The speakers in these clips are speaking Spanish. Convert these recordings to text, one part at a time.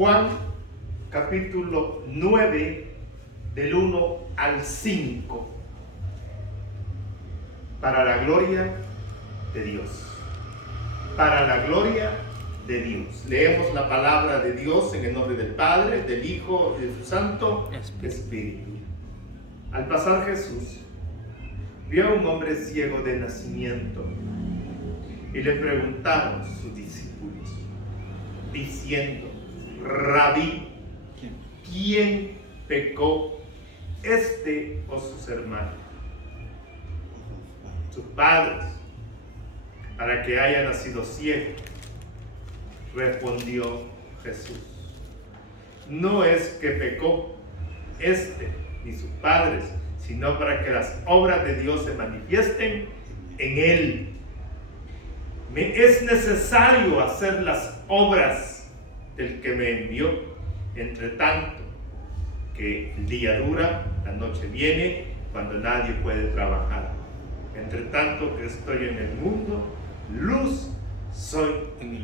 Juan capítulo 9 del 1 al 5. Para la gloria de Dios. Para la gloria de Dios. Leemos la palabra de Dios en el nombre del Padre, del Hijo y de su Santo Espíritu. Al pasar Jesús, vio a un hombre ciego de nacimiento y le preguntaron sus discípulos, diciendo: Rabí, ¿quién pecó, este o sus hermanos, sus padres, para que haya nacido ciego? Respondió Jesús: no es que pecó este ni sus padres, sino para que las obras de Dios se manifiesten en él. Me es necesario hacer las obras del que me envió, entre tanto que el día dura, la noche viene, cuando nadie puede trabajar. Entre tanto que estoy en el mundo, luz soy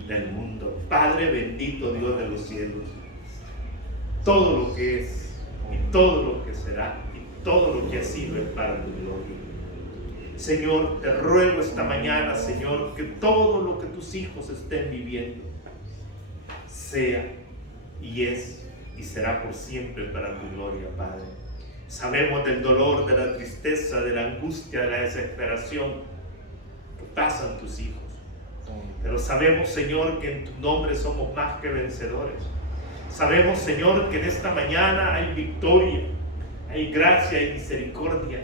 del mundo. Padre bendito, Dios de los cielos, todo lo que es y todo lo que será y todo lo que ha sido es para tu gloria. Señor, te ruego esta mañana, Señor, que todo lo que tus hijos estén viviendo sea y es y será por siempre para tu gloria, Padre. Sabemos del dolor, de la tristeza, de la angustia, de la desesperación que pasan tus hijos. Pero sabemos, Señor, que en tu nombre somos más que vencedores. Sabemos, Señor, que en esta mañana hay victoria, hay gracia y misericordia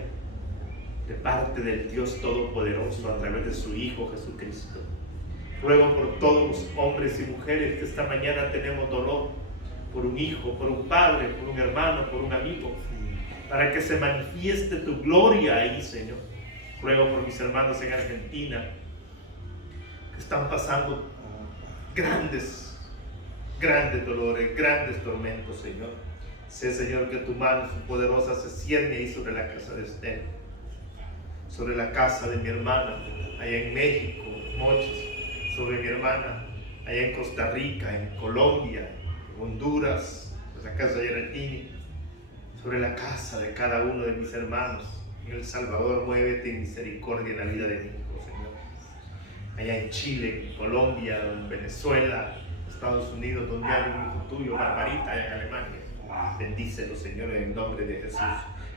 de parte del Dios Todopoderoso a través de su Hijo Jesucristo. Ruego por todos los hombres y mujeres que esta mañana tenemos dolor por un hijo, por un padre, por un hermano, por un amigo, para que se manifieste tu gloria ahí, Señor. Ruego por mis hermanos en Argentina que están pasando grandes dolores, grandes tormentos, Señor. Sé, Señor, que tu mano poderosa se cierne ahí sobre la casa de Esther, sobre la casa de mi hermana allá en México, Mochis, sobre mi hermana allá en Costa Rica, en Colombia, en Honduras, en la casa de Yaratini, sobre la casa de cada uno de mis hermanos en El Salvador. Muévete en misericordia en la vida de mi hijo, Señor. Allá en Chile, en Colombia, en Venezuela, Estados Unidos, donde hay un hijo tuyo, Barbarita, allá en Alemania. Bendícelo, Señor, en el nombre de Jesús.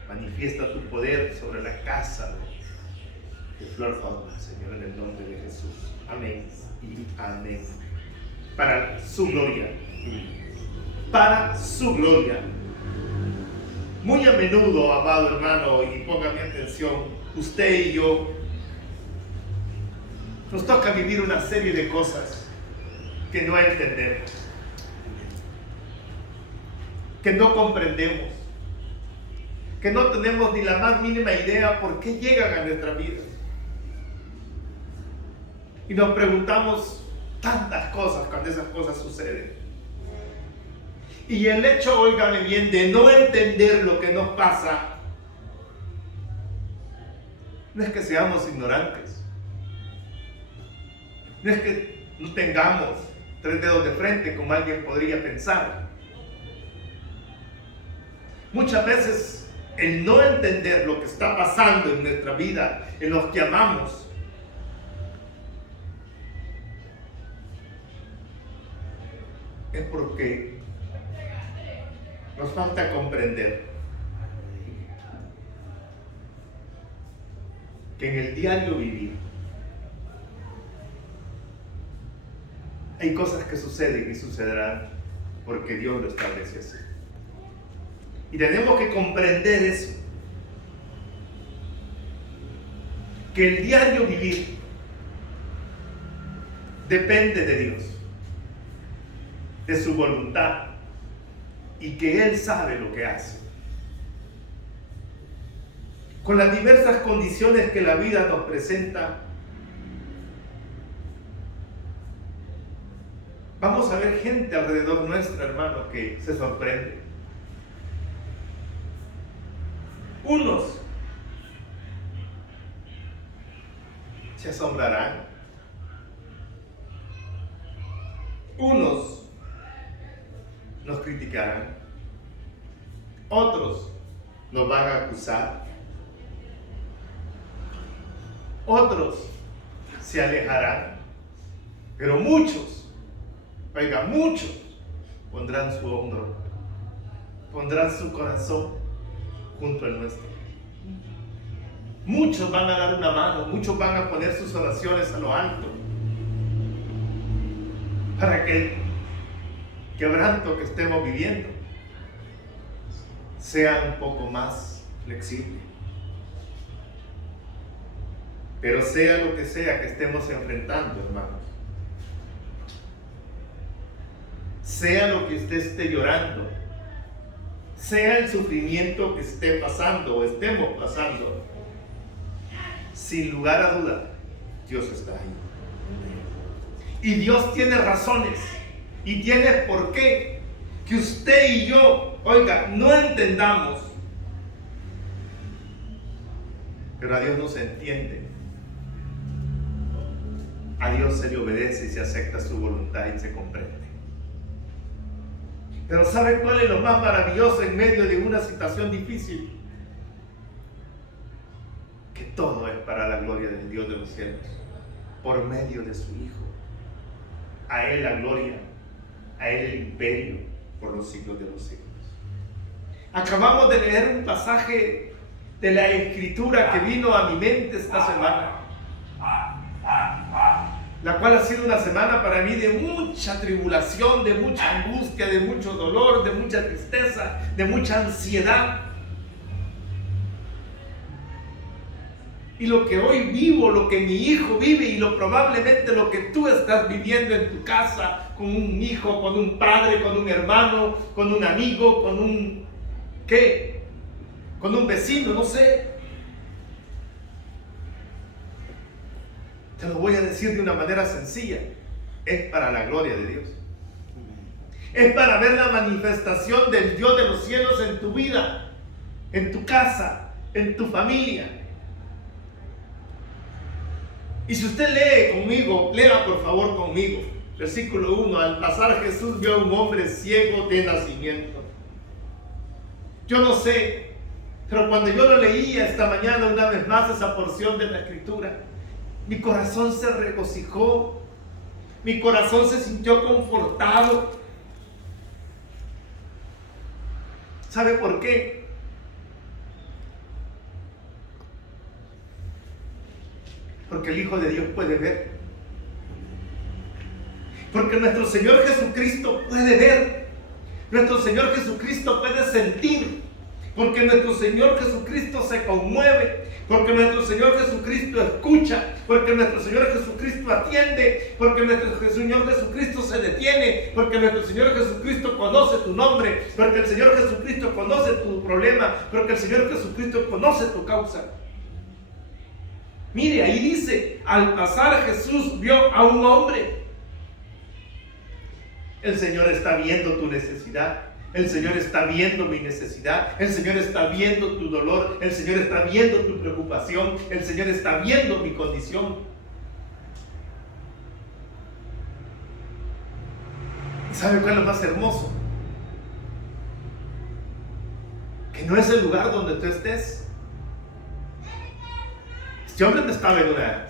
Manifiesta tu poder sobre la casa de Flor Fauna, Señor, en el nombre de Jesús. Amén y amén. Para su gloria. Para su gloria. Muy a menudo, amado hermano, y póngame atención, usted y yo, nos toca vivir una serie de cosas que no entendemos, que no comprendemos, que no tenemos ni la más mínima idea por qué llegan a nuestra vida. Y nos preguntamos tantas cosas cuando esas cosas suceden. Y el hecho, óigame bien, de no entender lo que nos pasa, no es que seamos ignorantes, no es que no tengamos tres dedos de frente como alguien podría pensar. Muchas veces el no entender lo que está pasando en nuestra vida, en los que amamos, es porque nos falta comprender que en el diario vivir hay cosas que suceden y sucederán porque Dios lo establece así. Y tenemos que comprender eso, que el diario vivir depende de Dios, de su voluntad, y que Él sabe lo que hace. Con las diversas condiciones que la vida nos presenta, vamos a ver gente alrededor nuestra, hermano, que se sorprende. Unos se asombrarán. Unos nos criticarán, otros nos van a acusar, otros se alejarán, pero muchos, oiga, muchos pondrán su hombro, pondrán su corazón junto al nuestro. Muchos van a dar una mano, muchos van a poner sus oraciones a lo alto, para que el quebranto que estemos viviendo sea un poco más flexible. Pero sea lo que sea que estemos enfrentando, hermanos, sea lo que usted esté llorando, sea el sufrimiento que esté pasando o estemos pasando, sin lugar a duda, Dios está ahí. Y Dios tiene razones y tiene por qué que usted y yo, oiga, no entendamos. Pero a Dios no se entiende. A Dios se le obedece y se acepta su voluntad y se comprende. Pero ¿sabe cuál es lo más maravilloso en medio de una situación difícil? Que todo es para la gloria del Dios de los cielos, por medio de su Hijo. A Él la gloria, a Él el imperio, por los siglos de los siglos. Acabamos de leer un pasaje de la Escritura que vino a mi mente esta semana, la cual ha sido una semana para mí de mucha tribulación, de mucha angustia, de mucho dolor, de mucha tristeza, de mucha ansiedad. Y lo que hoy vivo, lo que mi hijo vive y probablemente lo que tú estás viviendo en tu casa, con un hijo, con un padre, con un hermano, con un amigo, con un con un vecino, no sé. Te lo voy a decir de una manera sencilla. Es para la gloria de Dios. Es para ver la manifestación del Dios de los cielos en tu vida, en tu casa, en tu familia. Y si usted lee conmigo, lea por favor conmigo. Versículo 1. Al pasar Jesús vio a un hombre ciego de nacimiento. Yo no sé, pero cuando yo lo leía esta mañana una vez más esa porción de la Escritura, mi corazón se regocijó, mi corazón se sintió confortado. ¿Sabe por qué? Porque el Hijo de Dios puede ver. Porque nuestro Señor Jesucristo puede ver. Nuestro Señor Jesucristo puede sentir. Porque nuestro Señor Jesucristo se conmueve. Porque nuestro Señor Jesucristo escucha. Porque nuestro Señor Jesucristo atiende. Porque nuestro Señor Jesucristo se detiene. Porque nuestro Señor Jesucristo conoce tu nombre. Porque el Señor Jesucristo conoce tu problema. Porque el Señor Jesucristo conoce tu causa. Mire, ahí dice, al pasar Jesús vio a un hombre. El Señor está viendo tu necesidad. El Señor está viendo mi necesidad. El Señor está viendo tu dolor. El Señor está viendo tu preocupación. El Señor está viendo mi condición. ¿Sabe cuál es lo más hermoso? Que no es el lugar donde tú estés. Este hombre no estaba en una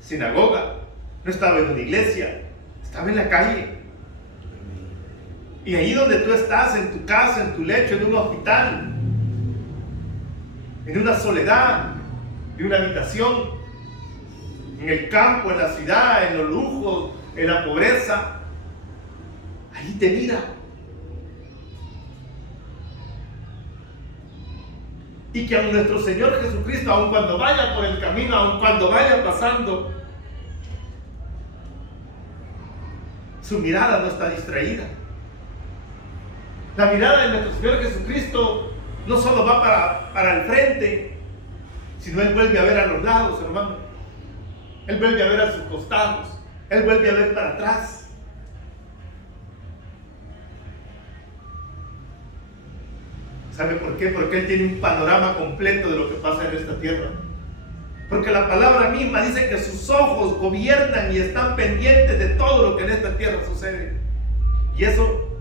sinagoga, no estaba en una iglesia, estaba en la calle. Y ahí donde tú estás, en tu casa, en tu lecho, en un hospital, en una soledad, en una habitación, en el campo, en la ciudad, en los lujos, en la pobreza, ahí te mira. Y que a nuestro Señor Jesucristo, aun cuando vaya por el camino, aun cuando vaya pasando, su mirada no está distraída. La mirada de nuestro Señor Jesucristo no solo va para el frente, sino Él vuelve a ver a los lados, hermano. Él vuelve a ver a sus costados. Él vuelve a ver para atrás. ¿Sabe por qué? Porque Él tiene un panorama completo de lo que pasa en esta tierra. Porque la palabra misma dice que sus ojos gobiernan y están pendientes de todo lo que en esta tierra sucede. Y eso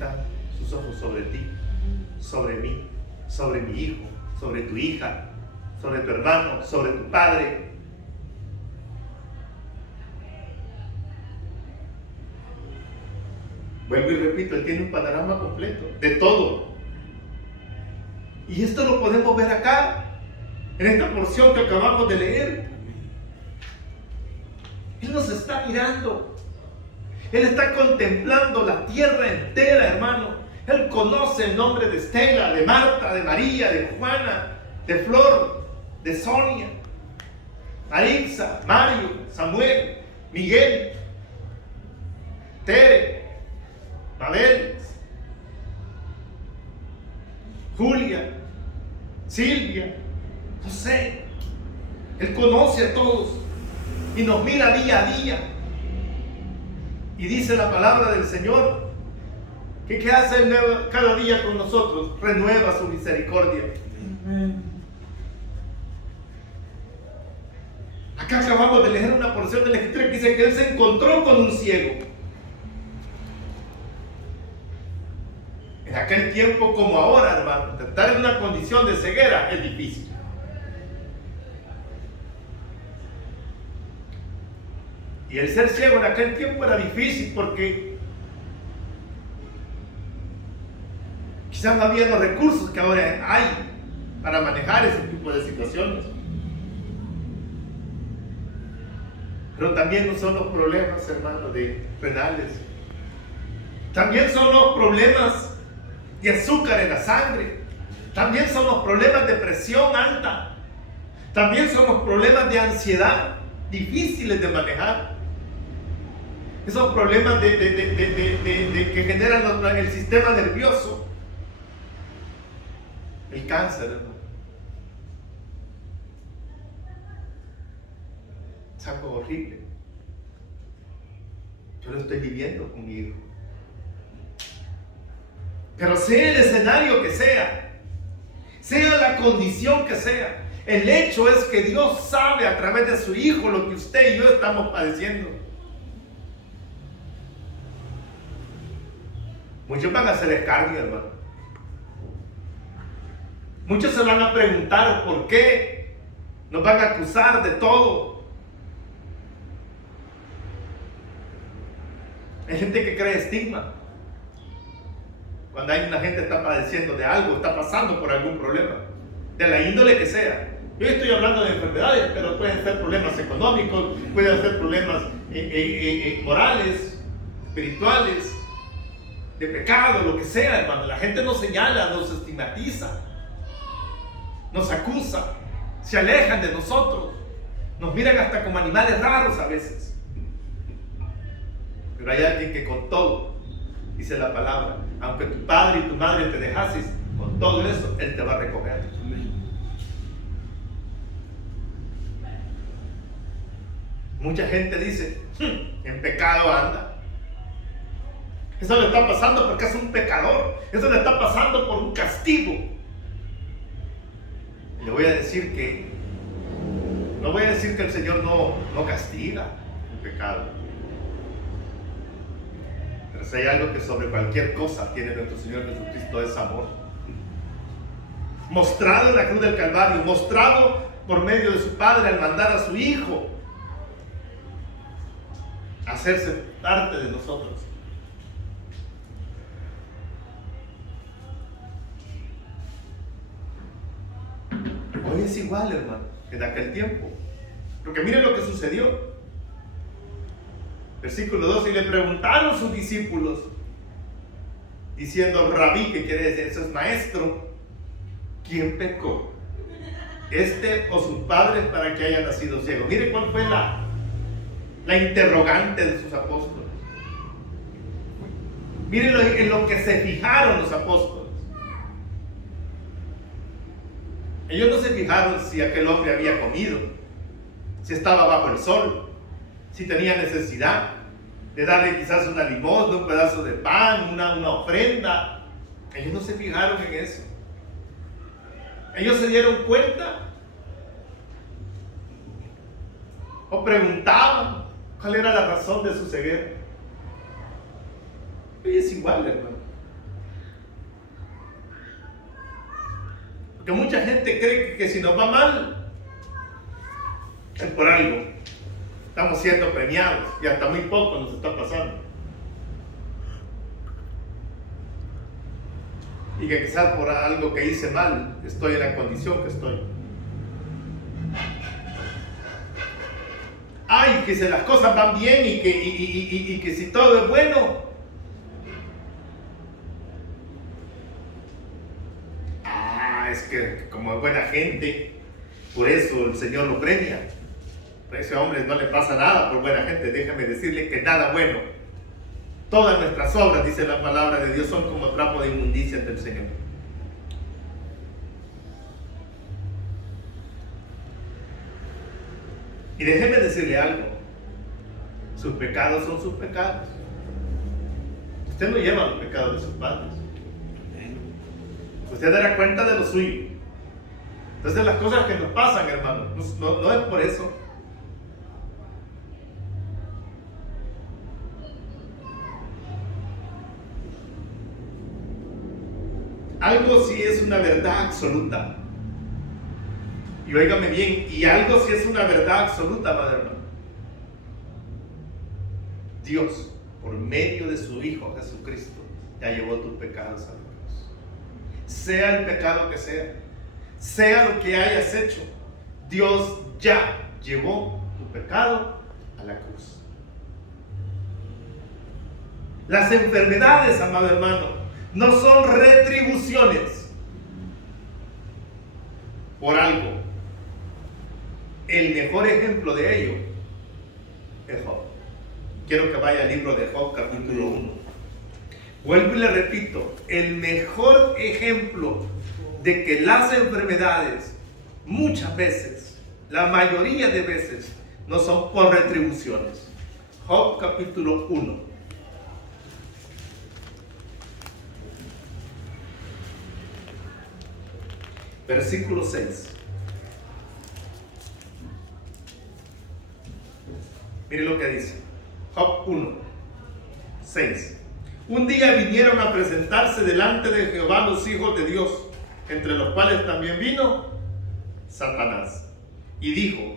están sus ojos sobre ti, sobre mí, sobre mi hijo, sobre tu hija, sobre tu hermano, sobre tu padre. Vuelvo y repito, Él tiene un panorama completo de todo. Y esto lo podemos ver acá, en esta porción que acabamos de leer. Él nos está mirando. Él está contemplando la tierra entera, hermano. Él conoce el nombre de Estela, de Marta, de María, de Juana, de Flor, de Sonia, Arixa, Mario, Samuel, Miguel, Tere, Mabel, Julia, Silvia, José. Él conoce a todos y nos mira día a día. Y dice la palabra del Señor que ¿qué hace Él cada día con nosotros? Renueva su misericordia. Acá acabamos de leer una porción de la Escritura que dice que Él se encontró con un ciego. En aquel tiempo como ahora, hermano, estar en una condición de ceguera es difícil. Y el ser ciego en aquel tiempo era difícil porque quizás no había los recursos que ahora hay para manejar ese tipo de situaciones. Pero también no son los problemas, hermano, renales. También son los problemas de azúcar en la sangre. También son los problemas de presión alta. También son los problemas de ansiedad difíciles de manejar. Esos problemas que generan el sistema nervioso. El cáncer, hermano. Es algo horrible. Yo lo estoy viviendo con mi hijo. Pero sea el escenario que sea la condición que sea, el hecho es que Dios sabe a través de su Hijo lo que usted y yo estamos padeciendo. Muchos van a hacer escarnio, hermano. Muchos se van a preguntar por qué. Nos van a acusar de todo. Hay gente que cree estigma. Cuando hay una gente que está padeciendo de algo, está pasando por algún problema, de la índole que sea. Yo estoy hablando de enfermedades, pero pueden ser problemas económicos, pueden ser problemas morales, espirituales, de pecado, lo que sea, hermano. La gente nos señala, nos estigmatiza, nos acusa, se alejan de nosotros, nos miran hasta como animales raros a veces. Pero hay alguien que con todo, dice la palabra, aunque tu padre y tu madre te dejases, con todo eso, Él te va a recoger. Mucha gente dice, en pecado anda. Eso le está pasando porque es un pecador. Eso le está pasando por un castigo. Y le voy a decir que, no voy a decir que el Señor no castiga el pecado. Pero si hay algo que sobre cualquier cosa tiene nuestro Señor Jesucristo es amor. Mostrado en la cruz del Calvario, mostrado por medio de su Padre al mandar a su Hijo a hacerse parte de nosotros. Hoy es igual, hermano, que en aquel tiempo. Porque miren lo que sucedió. Versículo 12, y le preguntaron sus discípulos, diciendo, Rabí, que quiere decir, eso es maestro, ¿quién pecó? ¿Este o sus padres para que haya nacido ciego? Miren cuál fue la interrogante de sus apóstoles. Miren en lo que se fijaron los apóstoles. Ellos no se fijaron si aquel hombre había comido, si estaba bajo el sol, si tenía necesidad de darle quizás una limosna, un pedazo de pan, una ofrenda. Ellos no se fijaron en eso. Ellos se dieron cuenta o preguntaban cuál era la razón de su ceguera. Y es igual, hermano. Que mucha gente cree que si nos va mal, es por algo. Estamos siendo premiados y hasta muy poco nos está pasando. Y que quizás por algo que hice mal, estoy en la condición que estoy. Ay, que si las cosas van bien y que si todo es bueno. Es que como es buena gente, por eso el Señor lo premia. A ese hombre no le pasa nada por buena gente. Déjame decirle que nada bueno. Todas nuestras obras, dice la palabra de Dios, son como trapo de inmundicia ante el Señor. Y déjeme decirle algo. Sus pecados son sus pecados. Usted no lleva los pecados de sus padres. Usted dará cuenta de lo suyo. Entonces las cosas que nos pasan, hermano, no es por eso. Algo sí es una verdad absoluta. Y óigame bien, y algo sí es una verdad absoluta, madre hermano. Dios, por medio de su Hijo Jesucristo, ya llevó tus pecados a la cruz. Sea el pecado que sea lo que hayas hecho, Dios ya llevó tu pecado a la cruz. Las enfermedades, amado hermano, no son retribuciones por algo. El mejor ejemplo de ello es Job. Quiero que vaya al libro de Job, capítulo 1. Vuelvo y le repito, el mejor ejemplo de que las enfermedades muchas veces, la mayoría de veces, no son por retribuciones. Job capítulo 1. Versículo 6. Mire lo que dice. Job 1, 6. Un día vinieron a presentarse delante de Jehová los hijos de Dios, entre los cuales también vino Satanás. Y dijo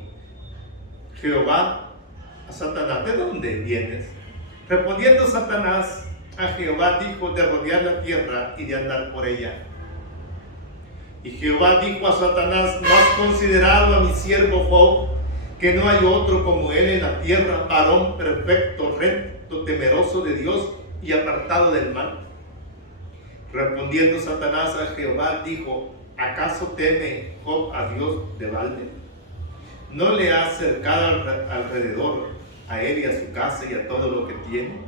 Jehová a Satanás: ¿de dónde vienes? Respondiendo Satanás a Jehová, dijo: de rodear la tierra y de andar por ella. Y Jehová dijo a Satanás: ¿no has considerado a mi siervo Job, que no hay otro como él en la tierra, varón perfecto, recto, temeroso de Dios y apartado del mal? Respondiendo Satanás a Jehová, dijo: ¿acaso teme Job a Dios de balde? ¿No le ha cercado alrededor a él y a su casa y a todo lo que tiene?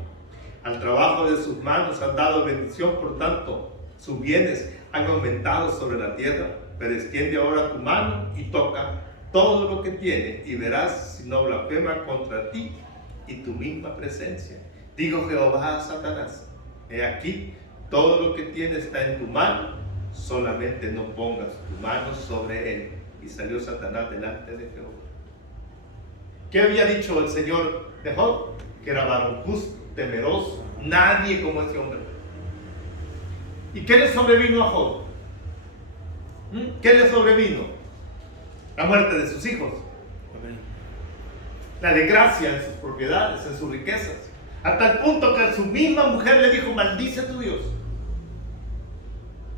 Al trabajo de sus manos han dado bendición, por tanto sus bienes han aumentado sobre la tierra. Pero extiende ahora tu mano y toca todo lo que tiene, y verás si no blasfema contra ti y tu misma presencia. Dijo Jehová a Satanás: he aquí, todo lo que tiene está en tu mano, solamente no pongas tu mano sobre él. Y salió Satanás delante de Jehová. ¿Qué había dicho el Señor de Job? Que era varón justo, temeroso, nadie como ese hombre. ¿Y qué le sobrevino a Job? ¿Qué le sobrevino? La muerte de sus hijos, la desgracia en sus propiedades, en sus riquezas, hasta el punto que su misma mujer le dijo: maldice a tu Dios.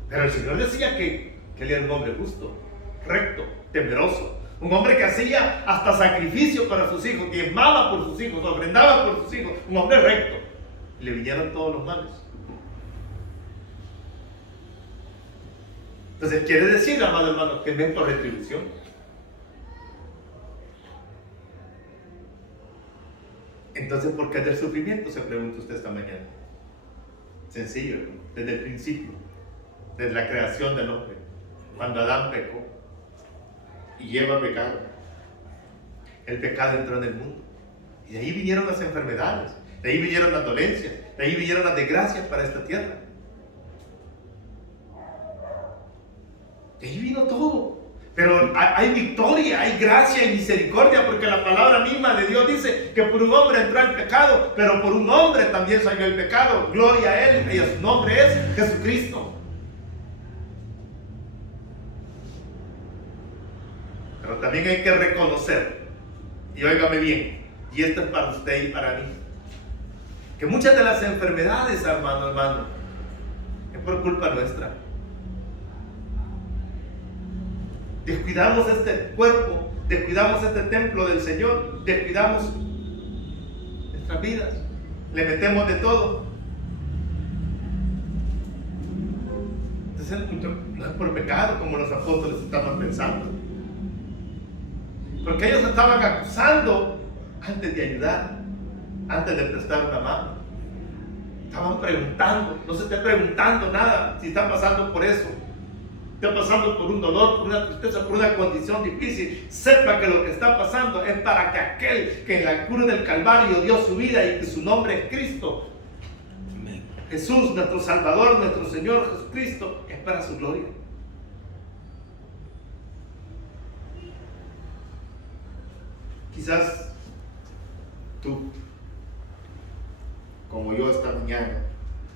Pero el Señor decía que él era un hombre justo, recto, temeroso, un hombre que hacía hasta sacrificio para sus hijos, diezmaba por sus hijos, ofrendaba por sus hijos, un hombre recto. Y le vinieron todos los males. Entonces quiere decir, amado hermano, que no es por retribución. Entonces, ¿por qué del sufrimiento? Se pregunta usted esta mañana. Sencillo, hermano. Desde el principio, desde la creación del hombre, cuando Adán pecó y Eva pecaron, el pecado entró en el mundo. Y de ahí vinieron las enfermedades, de ahí vinieron las dolencias, de ahí vinieron las desgracias para esta tierra. De ahí vino todo. Pero hay victoria, hay gracia y misericordia, porque la palabra misma de Dios dice que por un hombre entró el pecado, pero por un hombre también salió el pecado. Gloria a Él, y su nombre es Jesucristo. también hay que reconocer, y óigame bien, y esto es para usted y para mí, que muchas de las enfermedades, hermano, es por culpa nuestra. Descuidamos este cuerpo, descuidamos este templo del Señor, descuidamos nuestras vidas, le metemos de todo. Entonces no es por pecado como los apóstoles estaban pensando, porque ellos estaban acusando antes de ayudar, antes de prestar una mano. Estaban preguntando, no se esté preguntando nada si está pasando por eso. Está pasando por un dolor, por una tristeza, por una condición difícil. Sepa que lo que está pasando es para que aquel que en la cruz del Calvario dio su vida y que su nombre es Cristo, amén, Jesús, nuestro Salvador, nuestro Señor Jesucristo, es para su gloria. Quizás tú, como yo esta mañana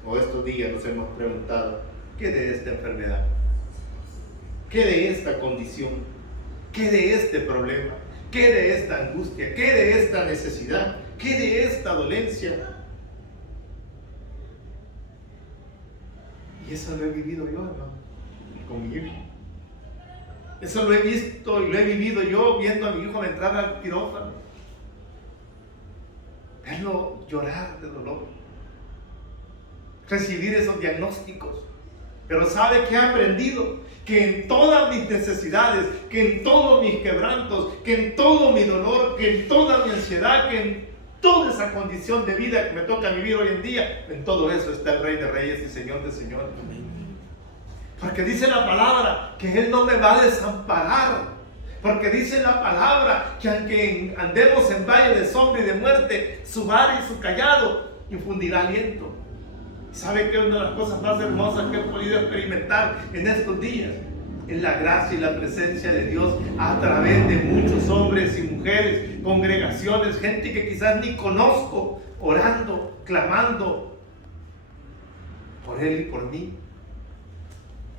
o estos días, nos hemos preguntado: ¿qué de esta enfermedad? ¿Qué de esta condición? ¿Qué de este problema? ¿Qué de esta angustia? ¿Qué de esta necesidad? ¿Qué de esta dolencia? Y eso lo he vivido yo, hermano, con mi hijo. Eso lo he visto y lo he vivido yo viendo a mi hijo entrar al quirófano. Verlo llorar de dolor. Recibir esos diagnósticos. Pero ¿sabe qué he aprendido? Que en todas mis necesidades, que en todos mis quebrantos, que en todo mi dolor, que en toda mi ansiedad, que en toda esa condición de vida que me toca vivir hoy en día, en todo eso está el Rey de Reyes y Señor de Señores. Porque dice la palabra que Él no me va a desamparar. Porque dice la palabra que aunque andemos en valle de sombra y de muerte, su vara y su callado infundirá aliento. ¿Sabe qué? Una de las cosas más hermosas que he podido experimentar en estos días es la gracia y la presencia de Dios a través de muchos hombres y mujeres, congregaciones, gente que quizás ni conozco, orando, clamando por Él y por mí.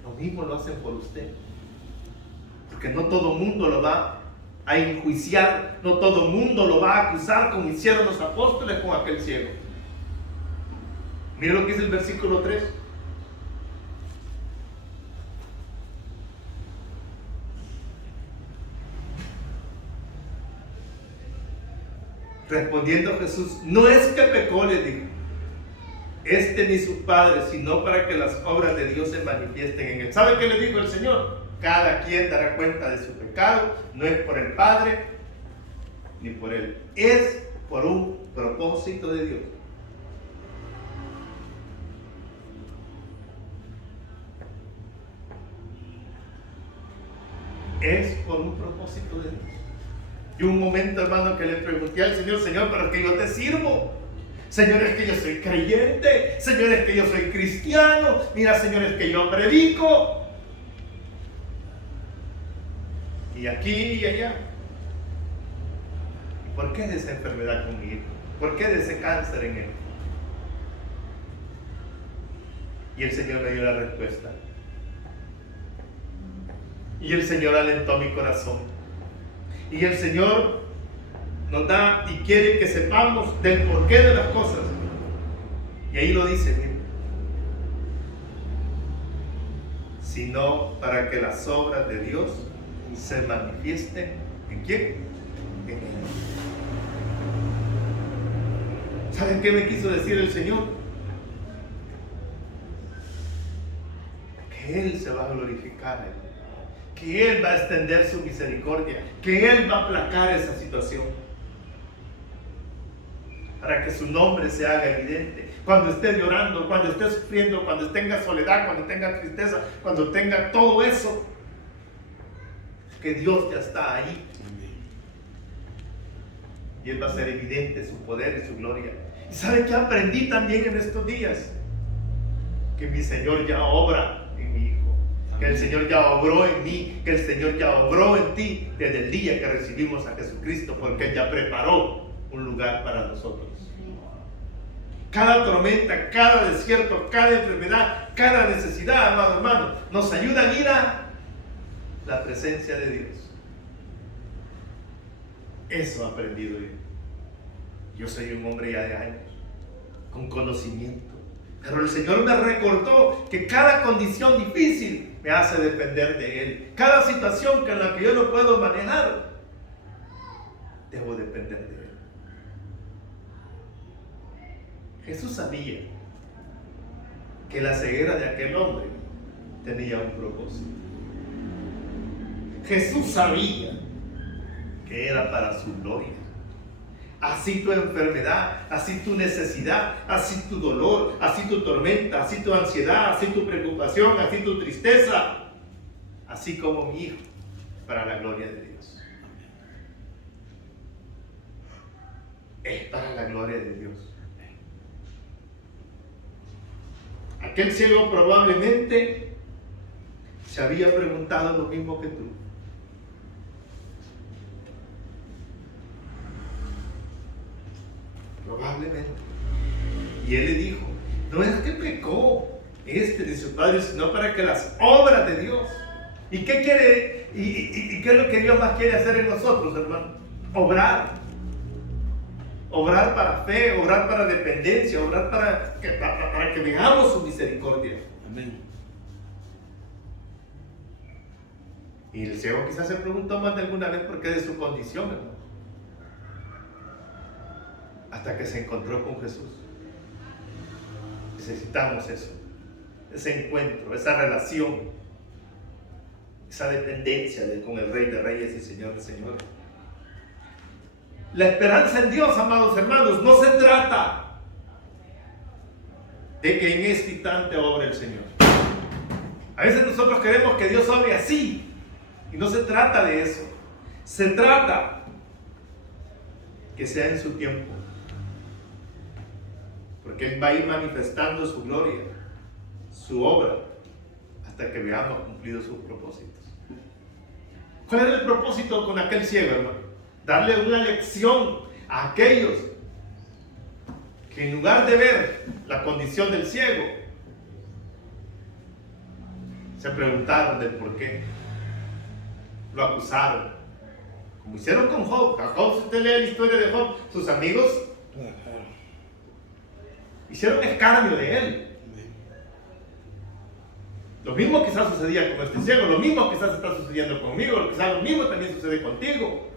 Lo mismo lo hacen por usted, porque no todo mundo lo va a enjuiciar, no todo mundo lo va a acusar como hicieron los apóstoles con aquel ciego. Mira lo que dice el versículo 3. Respondiendo Jesús: no es que pecó, les dijo, ni su padre, sino para que las obras de Dios se manifiesten en él. ¿Sabe qué le dijo el Señor? Cada quien dará cuenta de su pecado, no es por el Padre ni por él, es por un propósito de Dios. Es por un propósito de Dios. Y un momento, hermano, que le pregunté al Señor: Señor, pero es que yo te sirvo. Señor, es que yo soy creyente. Señor, es que yo soy cristiano. Mira, Señor, es que yo predico. Y aquí y allá. ¿Por qué de esa enfermedad con mi hijo? ¿Por qué de ese cáncer en él? Y el Señor me dio la respuesta. Y el Señor alentó mi corazón. Y el Señor nos da y quiere que sepamos del porqué de las cosas. Y ahí lo dice, mire. Sino para que las obras de Dios se manifiesten ¿en quién? En Él. ¿Saben qué me quiso decir el Señor? Que Él se va a glorificar a Él, que Él va a extender su misericordia, que Él va a aplacar esa situación, para que su nombre se haga evidente. Cuando esté llorando, cuando esté sufriendo, cuando tenga soledad, cuando tenga tristeza, cuando tenga todo eso, que Dios ya está ahí. Y Él va a ser evidente su poder y su gloria. ¿Y sabe qué aprendí también en estos días? Que mi Señor ya obra en mi hijo, que el Señor ya obró en mí, que el Señor ya obró en ti desde el día que recibimos a Jesucristo, porque Él ya preparó un lugar para nosotros. Cada tormenta, cada desierto, cada enfermedad, cada necesidad, amado hermano, nos ayuda a ir a la presencia de Dios. Eso he aprendido yo. Yo soy un hombre ya de años, con conocimiento. Pero el Señor me recordó que cada condición difícil me hace depender de Él. Cada situación en la que yo no puedo manejar, debo depender de Él. Jesús sabía que la ceguera de aquel hombre tenía un propósito. Jesús sabía que era para su gloria. Así tu enfermedad, así tu necesidad, así tu dolor, así tu tormenta, así tu ansiedad, así tu preocupación, así tu tristeza, así como mi hijo, para la gloria de Dios. Es para la gloria de Dios. Aquel ciego probablemente se había preguntado lo mismo que tú. Probablemente. Y él le dijo, no es que pecó de su padre, sino para que las obras de Dios. ¿Y qué quiere? ¿Y qué es lo que Dios más quiere hacer en nosotros, hermano? Obrar. Obrar para fe, obrar para dependencia, obrar para que veamos su misericordia. Amén. Y el ciego quizás se preguntó más de alguna vez por qué de su condición, hermano. Hasta que se encontró con Jesús. Necesitamos eso, ese encuentro, esa relación, esa dependencia con el Rey de Reyes y Señor de Señores. La esperanza en Dios, amados hermanos, no se trata de que en este instante obre el Señor. A veces nosotros queremos que Dios obre así, y no se trata de eso. Se trata que sea en su tiempo. Porque Él va a ir manifestando su gloria, su obra, hasta que veamos cumplidos sus propósitos. ¿Cuál era el propósito con aquel ciego, hermano? Darle una lección a aquellos que en lugar de ver la condición del ciego, se preguntaron del por qué. Lo acusaron. Como hicieron con Job. A Job, si usted lee la historia de Job, sus amigos hicieron escarnio de él. Lo mismo quizás sucedía con este ciego, lo mismo quizás está sucediendo conmigo, quizás lo mismo también sucede contigo.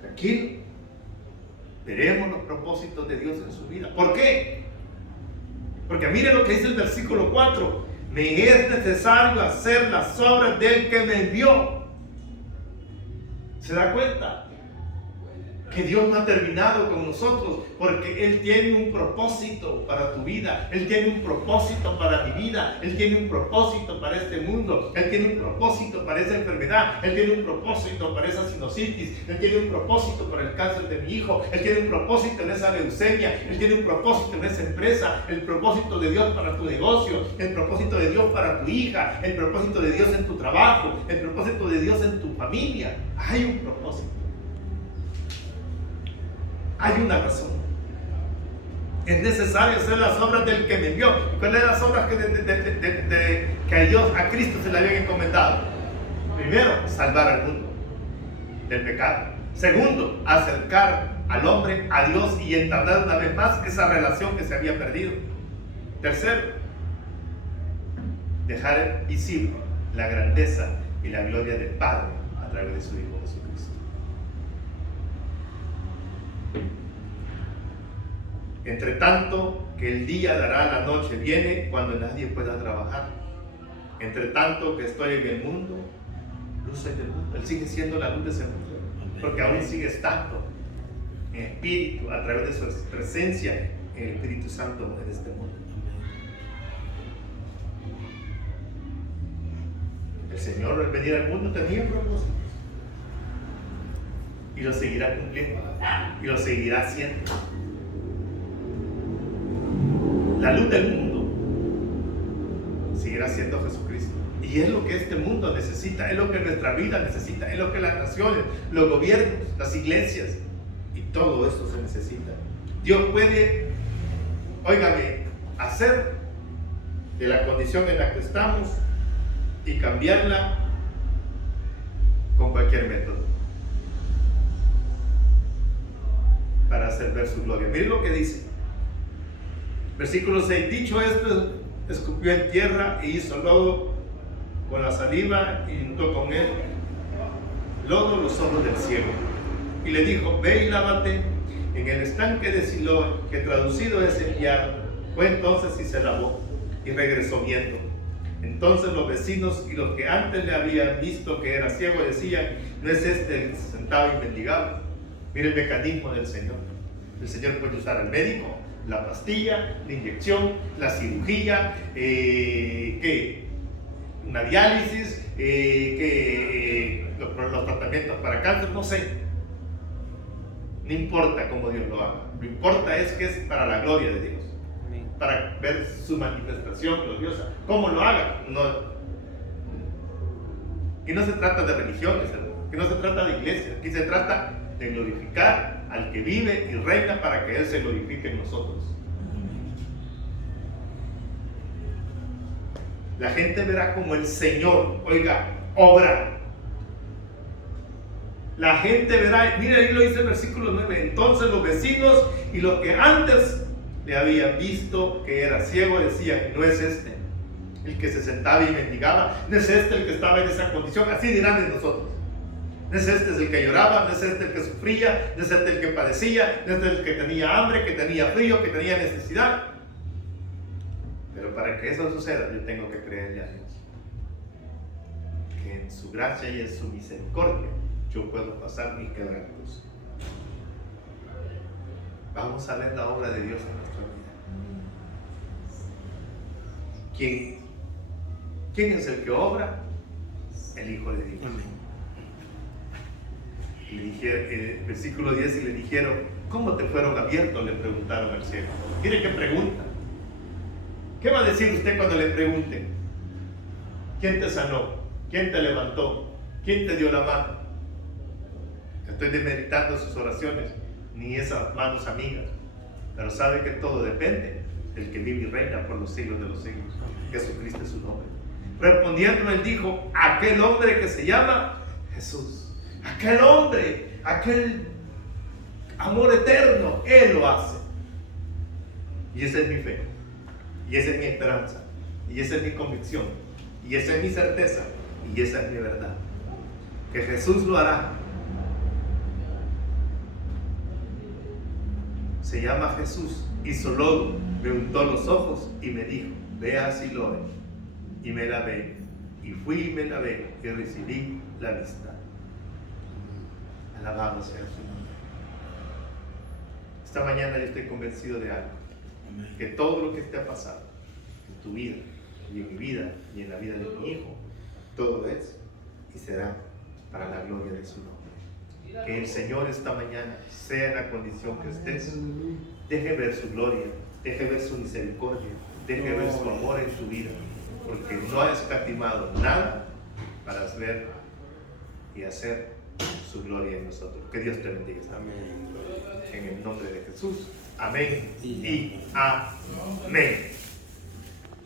Tranquilo. Veremos los propósitos de Dios en su vida. ¿Por qué? Porque mire lo que dice el versículo 4. Me es necesario hacer las obras del que me envió. ¿Se da cuenta? Que Dios no ha terminado con nosotros, porque Él tiene un propósito para tu vida. Él tiene un propósito para mi vida. Él tiene un propósito para este mundo. Él tiene un propósito para esa enfermedad. Él tiene un propósito para esa sinusitis. Él tiene un propósito para el cáncer de mi hijo. Él tiene un propósito en esa leucemia. Él tiene un propósito en esa empresa. El propósito de Dios para tu negocio. El propósito de Dios para tu hija. El propósito de Dios en tu trabajo. El propósito de Dios en tu familia. Hay un propósito. Hay una razón. Es necesario hacer las obras del que me envió. ¿Cuáles eran las obras que a Dios, a Cristo se le habían encomendado? Primero, salvar al mundo del pecado. Segundo, acercar al hombre a Dios y entablar una vez más esa relación que se había perdido. Tercero, dejar visible la grandeza y la gloria del Padre a través de su Hijo Jesucristo. Entre tanto que el día dará, la noche viene cuando nadie pueda trabajar. Entre tanto que estoy en el mundo, luz soy del mundo. Él sigue siendo la luz de ese mundo, porque aún sigue estando en espíritu, a través de su presencia en el Espíritu Santo en este mundo. El Señor al venir al mundo tenía propósitos y lo seguirá cumpliendo y lo seguirá haciendo. La luz del mundo seguirá siendo Jesucristo. Y es lo que este mundo necesita, es lo que nuestra vida necesita, es lo que las naciones, los gobiernos, las iglesias, y todo esto se necesita. Dios puede, óigame, hacer de la condición en la que estamos y cambiarla con cualquier método. para hacer ver su gloria. Miren lo que dice. Versículo 6. Dicho esto, escupió en tierra e hizo lodo con la saliva y untó con él lodo los ojos del ciego. Y le dijo: ve y lávate en el estanque de Siloé, que traducido es enviado. Fue entonces y se lavó y regresó viendo. Entonces los vecinos y los que antes le habían visto que era ciego decían: ¿no es este el que se sentaba y mendigaba? Mire el mecanismo del Señor. El Señor puede usar al médico, la pastilla, la inyección, la cirugía, una diálisis, los tratamientos para cáncer, no sé. No importa cómo Dios lo haga. Lo importa es que es para la gloria de Dios. Para ver su manifestación gloriosa. ¿Cómo lo haga? No. Y no se trata de religiones, que no se trata de iglesias. Aquí se trata de glorificar al que vive y reina para que Él se glorifique en nosotros. La gente verá como el Señor, oiga, obra. La gente verá, mira, ahí lo dice el versículo 9. Entonces los vecinos y los que antes le habían visto que era ciego decían: ¿no es este el que se sentaba y mendigaba? ¿No es este el que estaba en esa condición? Así dirán de nosotros. ¿No es este el que lloraba? ¿No es este el que sufría? ¿No es este el que padecía? ¿No es este el que tenía hambre, que tenía frío, que tenía necesidad? Pero para que eso suceda, yo tengo que creerle a Dios, que en su gracia y en su misericordia yo puedo pasar mis quebrantos. Vamos a ver la obra de Dios en nuestra vida. ¿Quién es el que obra? El Hijo de Dios. Le dijeron, versículo 10, y le dijeron: ¿cómo te fueron abiertos?, le preguntaron al ciego. Mire qué pregunta. ¿Qué va a decir usted cuando le pregunten? ¿Quién te sanó? ¿Quién te levantó? ¿Quién te dio la mano? Estoy demeritando sus oraciones, ni esas manos amigas, pero sabe que todo depende del que vive y reina por los siglos de los siglos. Jesucristo es su nombre. Respondiendo, él dijo: aquel hombre que se llama Jesús, aquel hombre, aquel amor eterno, Él lo hace. Y esa es mi fe, y esa es mi esperanza, y esa es mi convicción, y esa es mi certeza, y esa es mi verdad, que Jesús lo hará. Se llama Jesús, hizo lodo, me untó los ojos y me dijo: ve a Siloé. Y me lavé, y fui y me lavé, y recibí la vista. Alabado sea su nombre. Esta mañana yo estoy convencido de algo: que todo lo que te ha pasado en tu vida, y en mi vida, y en la vida de mi hijo, todo es y será para la gloria de su nombre. Que el Señor esta mañana, sea en la condición que estés, deje ver su gloria, deje ver su misericordia, deje ver su amor en tu vida, porque no ha escatimado nada para ver y hacer su gloria en nosotros. Que Dios te bendiga. Amén. En el nombre de Jesús. Amén y amén.